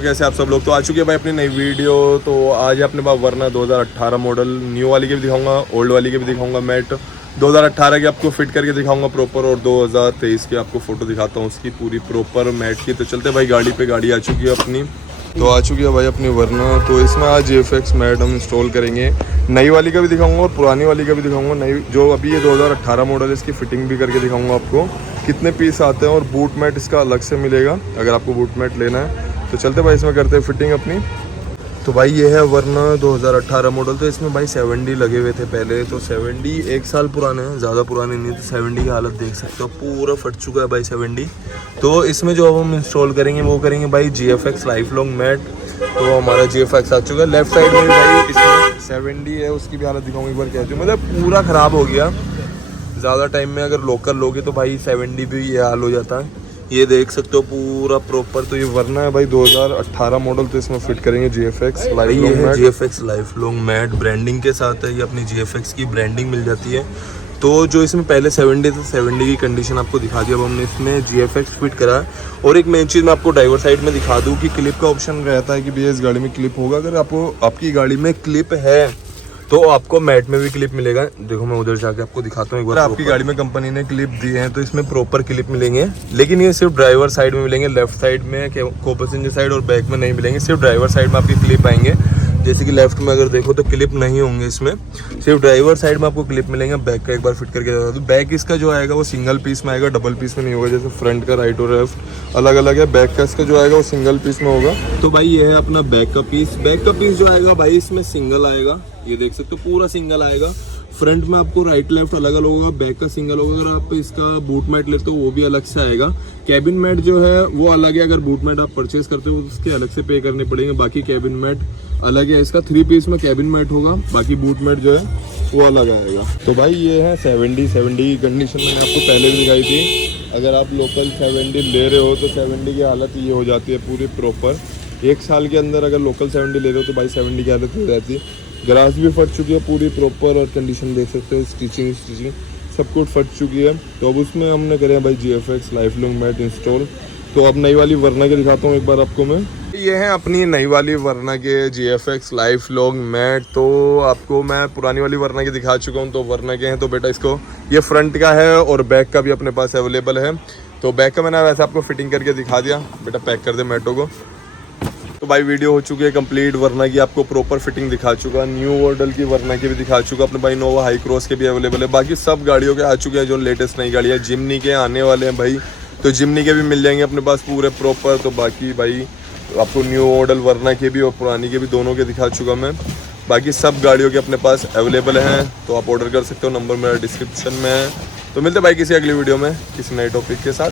कैसे आप सब लोग। तो आ चुके हैं भाई अपनी नई वीडियो। तो आज अपने पास वरना 2018 मॉडल न्यू वाली के भी दिखाऊंगा, ओल्ड वाली के भी दिखाऊंगा। मैट 2018 के आपको फिट करके दिखाऊंगा प्रॉपर, और 2023 के आपको फोटो दिखाता हूँ उसकी पूरी प्रॉपर मैट की। तो चलते भाई गाड़ी पे, गाड़ी आ चुकी है अपनी। तो आ चुकी है भाई अपनी वरना। तो इसमें आज GFX मैट हम इंस्टॉल करेंगे। नई वाली का भी दिखाऊंगा और पुरानी वाली का भी दिखाऊंगा। नई जो अभी ये 2018 मॉडल है इसकी फिटिंग भी करके दिखाऊंगा आपको, कितने पीस आते हैं। और बूट मैट इसका अलग से मिलेगा अगर आपको बूट मैट लेना है। तो चलते भाई इसमें करते हैं फिटिंग अपनी। तो भाई ये है वरना 2018 मॉडल। तो इसमें भाई 7D लगे हुए थे पहले। तो 7D 1 साल पुराने हैं, ज़्यादा पुराने नहीं। तो 7D की हालत देख सकते हो, पूरा फट चुका है भाई 7D। तो इसमें जो अब हम इंस्टॉल करेंगे वो करेंगे भाई GFX लाइफ लॉन्ग मैट। तो हमारा GFX आ चुका है। लेफ्ट साइड में भाई इसमें 7D है, उसकी भी हालत दिखाऊंगी एक बार कहती हूँ। मतलब पूरा ख़राब हो गया। ज़्यादा टाइम में अगर लोकल लोगे तो भाई 7D भी ये हाल हो जाता है। ये देख सकते हो पूरा प्रॉपर। तो ये वरना है भाई 2018 मॉडल। तो इसमें फिट करेंगे GFX life long mat. GFX life long mat branding के साथ है। ये अपनी GFX की ब्रांडिंग मिल जाती है। तो जो इसमें पहले 7D था, 7D की कंडीशन आपको दिखा दिया। अब हमने इसमें GFX फिट करा है। और एक मेन चीज़ मैं आपको ड्राइवर साइड में दिखा दूँ कि क्लिप का ऑप्शन रहता है कि भैया इस गाड़ी में क्लिप होगा। अगर आपकी गाड़ी में क्लिप है तो आपको मैट में भी क्लिप मिलेगा। देखो मैं उधर जाके आपको दिखाता हूँ एक बार। आपकी गाड़ी में कंपनी ने क्लिप दिए हैं तो इसमें प्रॉपर क्लिप मिलेंगे, लेकिन ये सिर्फ ड्राइवर साइड में मिलेंगे। लेफ्ट साइड में, को पैसेंजर साइड और बैक में नहीं मिलेंगे। सिर्फ ड्राइवर साइड में आपकी क्लिप आएंगे। जैसे कि लेफ्ट में अगर देखो तो क्लिप नहीं होंगे इसमें, सिर्फ ड्राइवर साइड में आपको क्लिप मिलेंगे। बैक का एक बार फिट करके बता दूं, बैक इसका जो आएगा वो सिंगल पीस में आएगा, डबल पीस में नहीं होगा। जैसे फ्रंट का राइट और लेफ्ट अलग अलग है, बैक का इसका जो आएगा वो सिंगल पीस में होगा। तो भाई ये है अपना बैक का पीस। बैक का पीस जो आएगा भाई इसमें सिंगल आएगा, ये देख सकते हो पूरा सिंगल आएगा। फ्रंट में आपको राइट लेफ्ट अलग अलग होगा, बैक का सिंगल होगा। अगर आप इसका बूट मैट लेते हो वो भी अलग से आएगा। कैबिन मैट जो है वो अलग है। अगर बूट मैट आप परचेज करते हो तो उसके अलग से पे करने पड़ेंगे। बाकी कैबिन मैट अलग है। इसका 3 पीस में कैबिन मैट होगा, बाकी बूट मैट जो है वो अलग आएगा। तो भाई ये है 7D की कंडीशन मैंने आपको पहले भी दिखाई थी। अगर आप लोकल 7D ले रहे हो तो 7D की हालत ये हो जाती है पूरी प्रॉपर। 1 साल के अंदर अगर लोकल 7D ले रहे हो तो भाई 7D की हालत हो जाती है। ग्लास भी फट चुकी है पूरी प्रॉपर, और कंडीशन देख सकते हो। स्टिचिंग सब कुछ फट चुकी है। तो अब उसमें हमने करे भाई GFX life long mat install. तो अब नई वाली वरना के दिखाता हूँ एक बार आपको मैं। ये है अपनी नई वाली वरना के GFX लाइफ लॉन्ग मैट। तो आपको मैं पुरानी वाली वरना के दिखा चुका हूँ। तो वरना के हैं तो बेटा इसको, ये फ्रंट का है और बैक का भी अपने पास अवेलेबल है। तो बैक का मैंने वैसे आपको फिटिंग करके दिखा दिया। बेटा पैक कर दे मैटो को। तो भाई वीडियो हो चुकी है कंप्लीट। वरना की आपको प्रॉपर फिटिंग दिखा चुका, न्यू मॉडल की वरना की भी दिखा चुका। अपने भाई नोवा हाई क्रॉस के भी अवेलेबल है। बाकी सब गाड़ियों के आ चुके हैं जो लेटेस्ट नई गाड़ियाँ। जिमनी के आने वाले हैं भाई, तो जिमनी के भी मिल जाएंगे अपने पास पूरे प्रॉपर। तो बाकी भाई आपको न्यू मॉडल वरना के भी और पुरानी के भी दोनों के दिखा चुका मैं। बाकी सब गाड़ियों के अपने पास अवेलेबल हैं, तो आप ऑर्डर कर सकते हो। नंबर मेरा डिस्क्रिप्शन में है। तो मिलते भाई किसी अगली वीडियो में किसी नए टॉपिक के साथ।